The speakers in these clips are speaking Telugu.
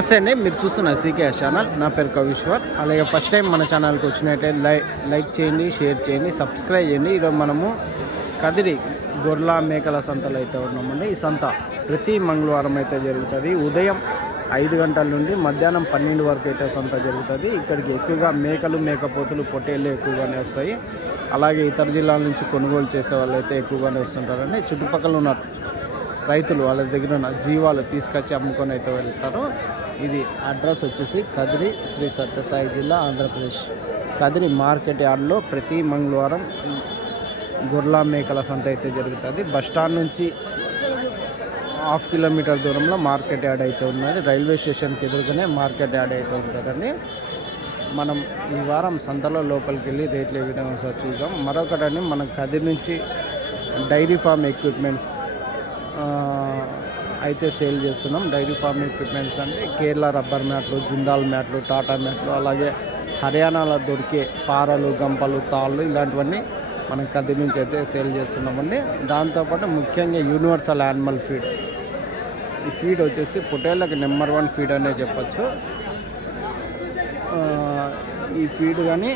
నమస్తే అండి, మీరు చూస్తున్న సీకేఎస్ ఛానల్. నా పేరు కవిశ్వర్. అలాగే ఫస్ట్ టైం మన ఛానల్కి వచ్చినట్లయితే లైక్ చేయండి, షేర్ చేయండి, సబ్స్క్రైబ్ చేయండి. ఈరోజు మనము కదిరి గొర్రెల మేకల సంతలో అయితే ఉన్నామండి. ఈ సంత ప్రతి మంగళవారం అయితే జరుగుతుంది. ఉదయం 5 గంటల నుండి మధ్యాహ్నం 12 వరకు అయితే సంత జరుగుతుంది. ఇక్కడికి ఎక్కువగా మేకలు, మేకపోతులు, పొట్టేళ్ళు ఎక్కువగానే వస్తాయి. అలాగే ఇతర జిల్లాల నుంచి కొనుగోలు చేసే వాళ్ళు అయితే ఎక్కువగానే వస్తుంటారండి. చుట్టుపక్కల ఉన్న రైతులు వాళ్ళ దగ్గర ఉన్న జీవాలు తీసుకొచ్చి అమ్ముకొని అయితే వెళ్తారు. ఇది అడ్రస్ వచ్చేసి కదిరి, శ్రీ సత్యసాయి జిల్లా, ఆంధ్రప్రదేశ్. కదిరి మార్కెట్ యార్డ్లో ప్రతి మంగళవారం గొర్రెల మేకల సంత అయితే జరుగుతుంది. బస్టాండ్ నుంచి 1/2 కిలోమీటర్ దూరంలో మార్కెట్ యార్డ్ అయితే ఉన్నది. రైల్వే స్టేషన్కి ఎదురుగానే మార్కెట్ యార్డ్ అయితే ఉంటుందండి. మనం ఈ వారం సంతలో లోపలికి వెళ్ళి రేట్లు ఏ విధంగా సార్ చూసాం. మరొకటని మనం కదిరి నుంచి డైరీ ఫామ్ ఎక్విప్మెంట్స్ అయితే సేల్ చేస్తున్నాం. డైరీ ఫామ్ ఎక్విప్మెంట్స్ అంటే కేరళ రబ్బర్ మ్యాట్లు, జిందాల్ మ్యాట్లు, టాటా మ్యాట్లు, అలాగే హర్యానాలో దొరికే పారలు, గంపలు, తాళ్ళు ఇలాంటివన్నీ మనం కదిరి నుంచి అయితే సేల్ చేస్తున్నామండి. దాంతోపాటు ముఖ్యంగా యూనివర్సల్ యానిమల్ ఫీడ్. ఈ ఫీడ్ వచ్చేసి పొట్టేళ్ళకి నెంబర్ 1 ఫీడ్ అనే చెప్పచ్చు. ఈ ఫీడ్ కానీ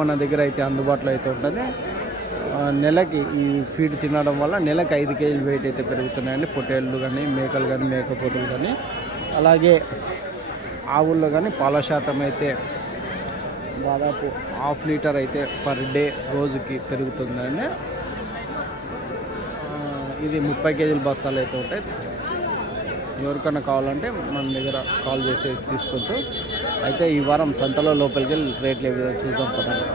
మన దగ్గర అయితే అందుబాటులో అయితే ఉంటుంది. నెలకి ఈ ఫీడ్ తినడం వల్ల నెలకి 5 కేజీలు వెయిట్ అయితే పెరుగుతున్నాయండి. పొట్టేళ్ళు కానీ, మేకలు కానీ, మేకపోతులు కానీ. అలాగే ఆవుల్లో కానీ పాల శాతం అయితే దాదాపు 1/2 లీటర్ అయితే పర్ డే రోజుకి పెరుగుతుందండి. ఇది 30 కేజీల బస్తాలు అయితే ఉంటాయి. ఎవరికైనా కావాలంటే మన దగ్గర కాల్ చేసి తీసుకోవచ్చు. అయితే ఈ వారం సంతలో లోపలికి వెళ్ళి రేట్లు ఏ విధంగా చూసాం పదండి.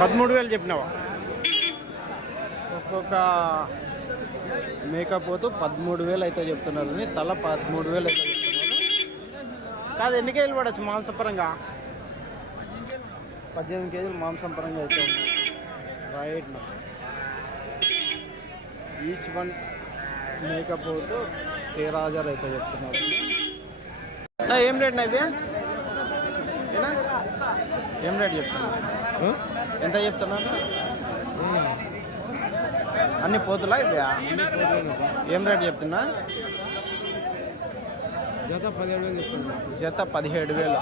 13,000 చెప్పినావా? ఒక్కొక్క మేకపోతు 13,000 అయితే చెప్తున్నారు. తల 13,000 అయితే చెప్తున్నారు. కాదు, ఎన్ని కేజీలు పడవచ్చు మాంసపరంగా? 18 కేజీలు మాంసపరంగా అయితే ఉన్నాయి. రైట్. ఈచ్ వన్ మేకపోతు 13,000 అయితే చెప్తున్నారు. ఏం రేట్ ఇవి? ఏం రేట్ చెప్తున్నారు? ఎంత చెప్తున్నారు? అన్ని పోతులా ఇవి? ఏం రేట్ చెప్తున్నా? జత 17,000.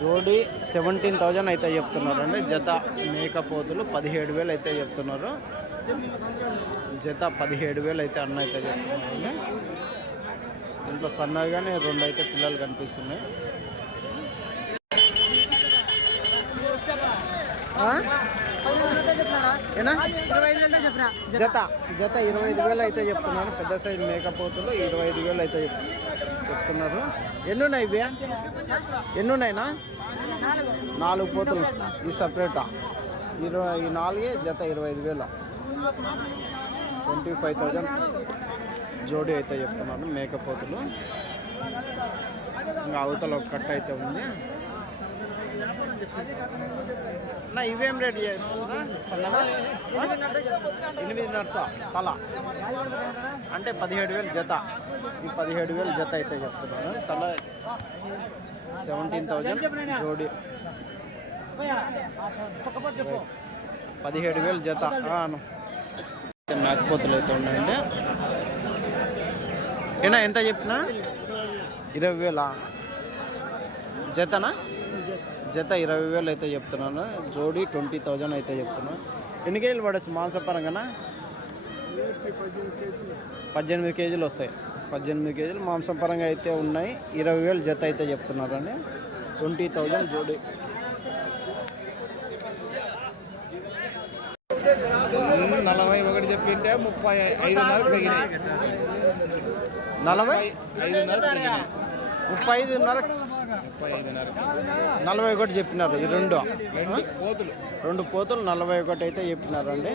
జోడి 17,000 అయితే చెప్తున్నారు అండి. జత మేకపోతులు 17,000 అయితే చెప్తున్నారు. జత 17,000 అయితే అన్న అయితే చెప్తున్నారు. దీంట్లో సన్నగానే 2 అయితే పిల్లలు కనిపిస్తున్నాయి. జత 25,000 అయితే చెప్తున్నారు. పెద్ద సైజు మేకపోతులు 25,000 అయితే చెప్తున్నారు. ఎన్ని ఉన్నాయి ఇవి? ఎన్ని ఉన్నాయినా? 4 పోతులు. ఇది సపరేటా? ఈ 4 జత 25,000. 25,000 జోడి అయితే చెప్తున్నాను మేకపోతులు. ఇంకా అవతల ఒక కట్ట అయితే ఉంది. నా ఇవేం రేట్ చేస్తున్నా? 8,500 తల అంటే 17,000 జత. ఈ 17,000 జత అయితే చెప్తున్నాను. తల 17,000 జోడి. 17,000 జత. మేకపోతులు అయితే ఉన్నాయండి. ఏనా ఎంత చెప్పినా? 20,000 జతనా? జత 20,000 అయితే చెప్తున్నాను. జోడి 20,000 అయితే చెప్తున్నాను. ఎన్ని కేజీలు పడవచ్చు మాంసపరంగా? 18 కేజీలు వస్తాయి. 18 కేజీలు మాంసపరంగా అయితే ఉన్నాయి. 20,000 జత అయితే చెప్తున్నారు అండి. 20,000 జోడి. 41 చెప్పింటే 35,500 తగినాయి. 35,500 41 చెప్పినారు. ఈ 2 పోతులు 41 అయితే చెప్పినారు అండి.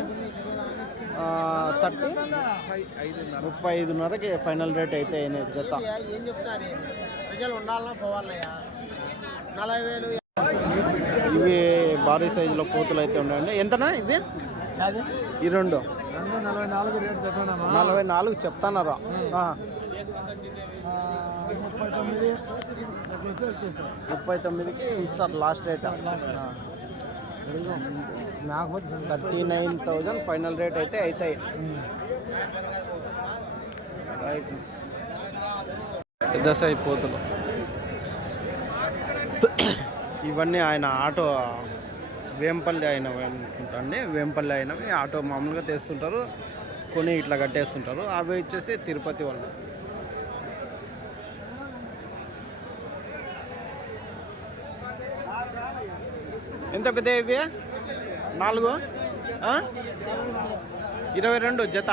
35,500కి ఫైనల్ రేట్ అయితే అయినాయి జత. ఇవి భారీ సైజులో పోతులు అయితే ఉన్నాయండి. ఎంతనా ఇవి? ఈ 2 44 చెప్తున్నారా? 39కి ఇస్తారు లాస్ట్ రేట్. 39,000 ఫైనల్ రేట్ అయితే అవుతాయి. రైట్. పెద్ద సైజ్ పోతులు. ఇవన్నీ ఆయన ఆటో వేంపల్లి అయినవి అనుకుంటా అండి. వేంపల్లి అయినవి ఆటో మామూలుగా తెస్తుంటారు, కొని ఇట్లా కట్టేస్తుంటారు. అవి వచ్చేసి తిరుపతి వాళ్ళు. ఎంత పెద్ద ఇవి? 4 22 జత.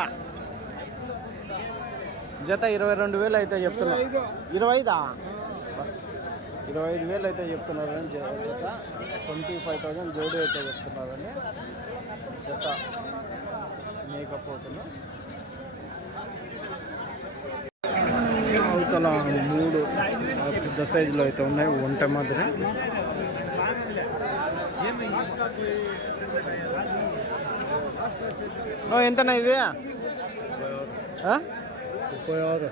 జత 22,000 అయితే చెప్తున్నారు. 25,000 అయితే చెప్తున్నారని జత. 25,000 జోడి అయితే చెప్తున్నారని జత మేకపోతులు. అవతల 3 పెద్ద సైజులో అయితే ఉన్నాయి, ఒంటె మాదిరి. ఎంతనా ఇవి? 30.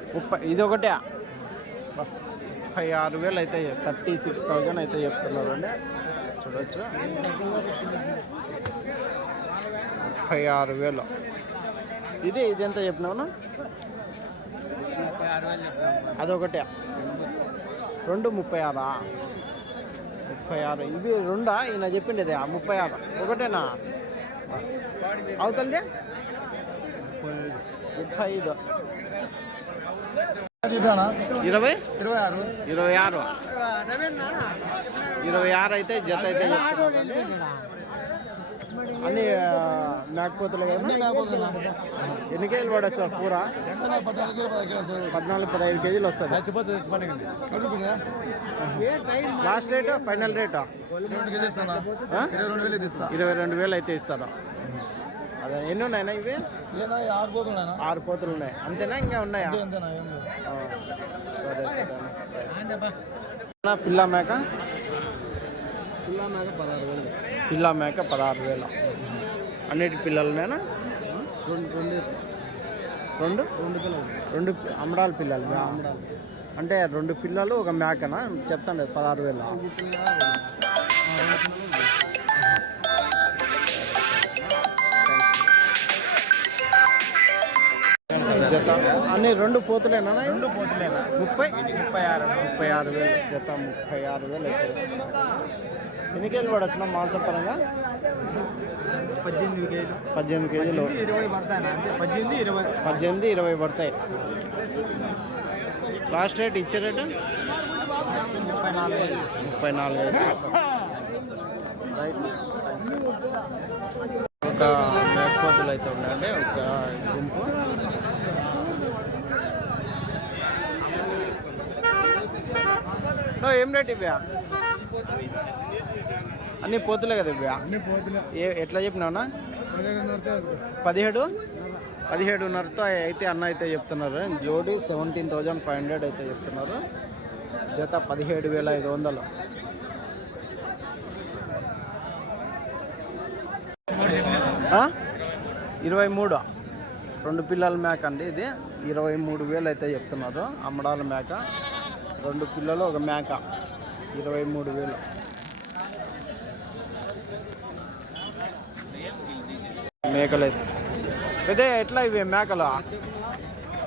ఇది ఒకటే 36,000 అయితే 36,000 అయితే చెప్తున్నారు అండి. చూడొచ్చు 36,000. ఇది ఎంత చెప్పినావును? అదొకటే 2 36. 36 ఇవి 2. ఈయన చెప్పిండేది 36 ఒకటేనా? అవతలది 35. 26 అయితే జత అయితే చెప్తున్నారండి. అన్ని మేకపోతులు కదా. ఎన్ని కేజీలు పడచ్చు కూర? 14-15 కేజీలు వస్తుంది. Last rate final రేటా? 22,000 అయితే ఇస్తారా? అదే ఎన్ని ఉన్నాయన్నా ఇవి? 6 పోతులు ఉన్నాయి అంతేనా? ఇంకా ఉన్నాయా? సరే సరే. పిల్ల మేక? పిల్ల మేక 16,000. అన్నిటి పిల్లలునేనా? 2 అమ్మడాల పిల్లలు అంటే 2 పిల్లలు ఒక మేకనా? చెప్తాను 16,000. జత అన్ని 2 పోతులేనా? 2 పోతులేనా? 36,000 జత. 36,000 అయితే. ఎన్ని కేజీలు పడచ్చునా మాంసం పరంగా? 18 కేజీలు. 18-20 పడతాయి. లాస్ట్ రేట్ ఇచ్చే రేటు 34 అయితే. రైట్. ఒక మేకపోతులు అయితే ఉన్నాయండి, ఒక గుంపు. ఏం రేట్ ఇవ్వా? అన్ని పోతులే కదా ఇవ్వా? ఎట్లా చెప్పినావునా? 17,500తో అయితే అన్న అయితే చెప్తున్నారు. జోడి 17,500 అయితే చెప్తున్నారు. జత 17,500. 23. 2 పిల్లల మేక అండి ఇది. 23,000 అయితే చెప్తున్నారు. అమ్మడాల మేక, 2 పిల్లలు ఒక మేక. 23,000. మేకలు అయితే పెద్ద. ఎట్లా ఇవి మేకలు?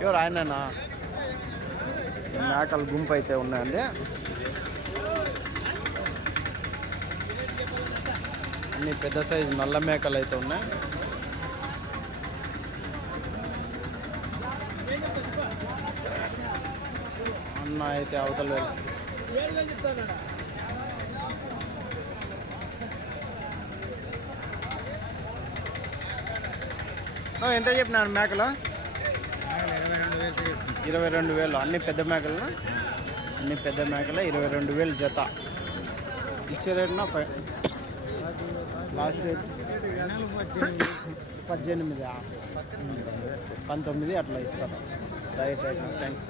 ఎవరు ఆయననా? మేకల గుంపు అయితే ఉన్నాయండి. అన్ని పెద్ద సైజు నల్ల మేకలు అయితే ఉన్నాయి. అన్న అయితే అవతల ఎంత చెప్పినాను మేకలు? 22,000. అన్ని పెద్ద మేకలు. అన్ని పెద్ద మేకలే 22,000 జత. ఇచ్చే రేటున లాస్ట్ రేట్ 18, 19 అట్లా ఇస్తారు. Right right. థ్యాంక్స్.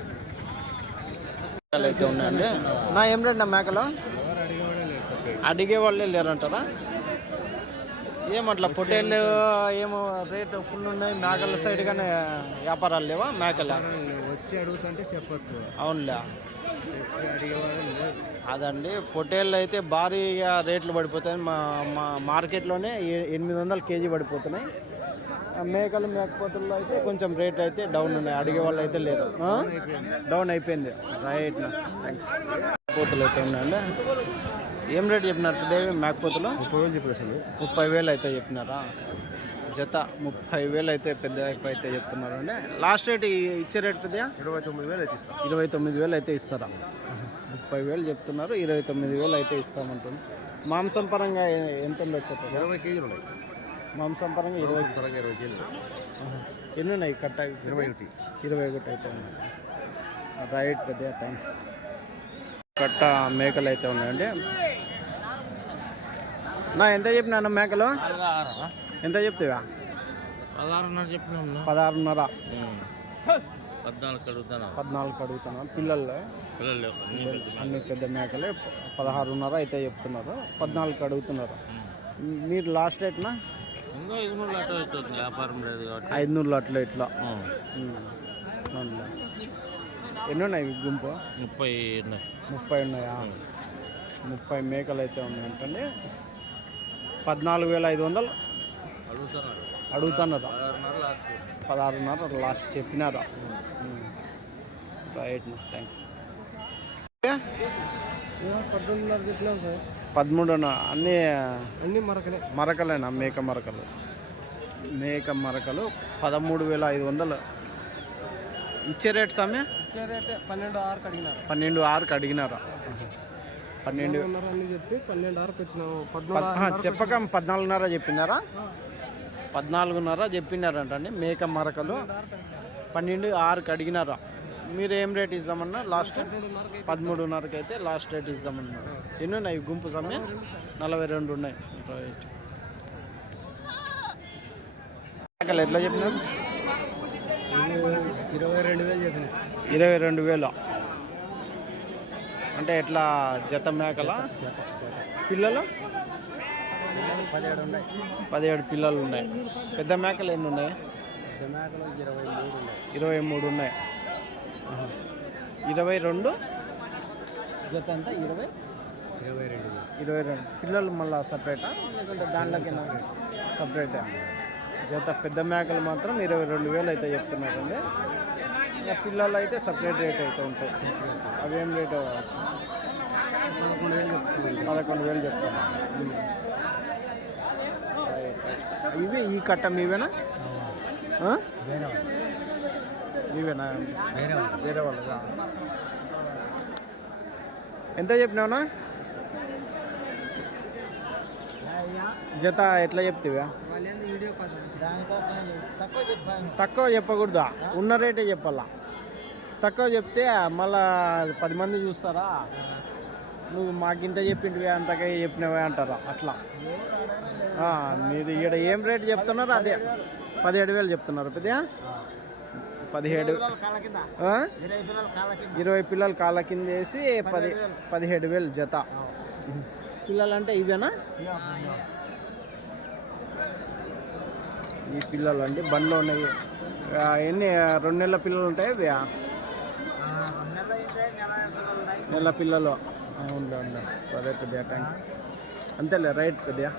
అయితే ఉన్నాయండి. ఏం రేట్ నా మేకలు? అడిగే వాళ్ళే లేరంటారా? ఏమట్లా పొట్టేళ్ళు ఏమో రేటు ఫుల్ ఉన్నాయి. మేకల సైడ్ కానీ వ్యాపారాలు లేవా? మేకల వచ్చి అడుగుతుంటే చెప్పొద్దు. అవునులే. అదండి పొట్టేళ్ళు అయితే భారీగా రేట్లు పడిపోతాయి. మా మార్కెట్లోనే 800 కేజీ పడిపోతున్నాయి. మేకలు మేకపోతుల్లో అయితే కొంచెం రేట్ అయితే డౌన్ ఉన్నాయి, అడిగే వాళ్ళు అయితే లేదు. డౌన్ అయిపోయింది. Right, thanks. పోతులు అయితే ఉన్నాయండి. ఏం రేట్ చెప్పినారు దేవి మేకపోతులు? 30,000 చెప్పేసి. 30,000 అయితే చెప్పినారా? జత 30,000 అయితే పెద్ద అయితే చెప్తున్నారు అండి. లాస్ట్ రేట్ ఇచ్చే రేట్ పెద్దగా 29,000 అయితే ఇస్తాం. 29,000 అయితే ఇస్తారా? 30,000 చెప్తున్నారు, 29,000 అయితే ఇస్తామంటుంది. మాంసం పరంగా ఎంత ఉండొచ్చు? 20 కేజీలు ఉన్నాయి. మాంసం పరంగా 20 పరంగా 20 కేజీలు. ఎన్ని ఉన్నాయి కట్ట? 21. 21 అయితే ఉన్నాయి. రైట్ పెద్దగా, థ్యాంక్స్. కట్ట మేకలు అయితే ఉన్నాయండి. నా ఎంత చెప్పినా మేకలు? ఎంత చెప్తావా? 16,500 చెప్పినాం. 16,500. 14 అడుగుతాను. పిల్లలు అన్ని పెద్ద మేకలే. 16,500 అయితే చెప్తున్నారు, 14 అడుగుతున్నారు. మీరు లాస్ట్ రేట్నా? 500 అట్లా ఇట్లా. ఎన్ని ఉన్నాయి గుంపు? 30 ఉన్నాయా? 30 మేకలు అయితే ఉన్నాయంటండి. 14,500 అడుగుతున్నారు. 16,500 లాస్ట్ చెప్పినారా? Right, thanks. 13 అన్నీ మరకలేనా? మేక మరకలు 13,500 ఇచ్చే రేట్ సమయ 12,600 అడిగినారా? 12 చెప్తే 12,600 వచ్చినాము. చెప్పక 14,500 చెప్పినారా? 14,500 చెప్పినారంటండి. మేక మరకలు 12,600 అడిగినారా? మీరు ఏం రేట్ ఇద్దామన్నా? లాస్ట్ 13,500 అయితే లాస్ట్ రేట్ ఇద్దామన్నారు. ఎన్ని ఉన్నాయి గుంపు సమయం? 42 ఉన్నాయి. రైట్. మేకలు ఎట్లా చెప్పినారు? 22,000 చెప్పిన. 22,000 అంటే ఎట్లా జత మేకల? పిల్లలు 17 ఉన్నాయి. 17 పిల్లలు ఉన్నాయి. పెద్ద మేకలు ఎన్ని ఉన్నాయి? 23 ఉన్నాయి. 22 జత అంతా 22 పిల్లలు మళ్ళీ సపరేటా లేకుంటే దాంట్లోకి సపరేటా? జత పెద్ద మేకలు మాత్రం 22,000 అయితే చెప్తున్నారండి. ఇంకా పిల్లలు అయితే సపరేట్ రేట్ అయితే ఉంటాయి. అవి ఏం రేట్ అవ్వచ్చు? 11,000 చెప్తాను. ఇవి ఈ కట్ట మీవేనా? మీవేనా? వేరే వాళ్ళదా? ఎంత చెప్పినావునా జత? ఎట్లా చెప్తావా? తక్కువ చెప్పకూడదా? ఉన్న రేటే చెప్పాలా. తక్కువ చెప్తే మళ్ళా 10 మంది చూస్తారా, నువ్వు మాకింత చెప్పింటివి అంతకే చెప్పినవే అంటారా? అట్లా మీరు ఇక్కడ ఏం రేటు చెప్తున్నారు? అదే 17,000 చెప్తున్నారు. పెద్దగా 17, 20 పిల్లలు కాళ్ళ కింద వేసి 17,000 జత. పిల్లలు అంటే ఇవేనా? ఈ పిల్లలు అంటే బండ్లో ఉన్నాయి. ఎన్ని 2 నెలల పిల్లలు ఉంటాయి? ఇవి నెల పిల్లలు. అవును. సరే పెద్దగా, థ్యాంక్స్. అంతేలే, రైట్ పెద్దగా.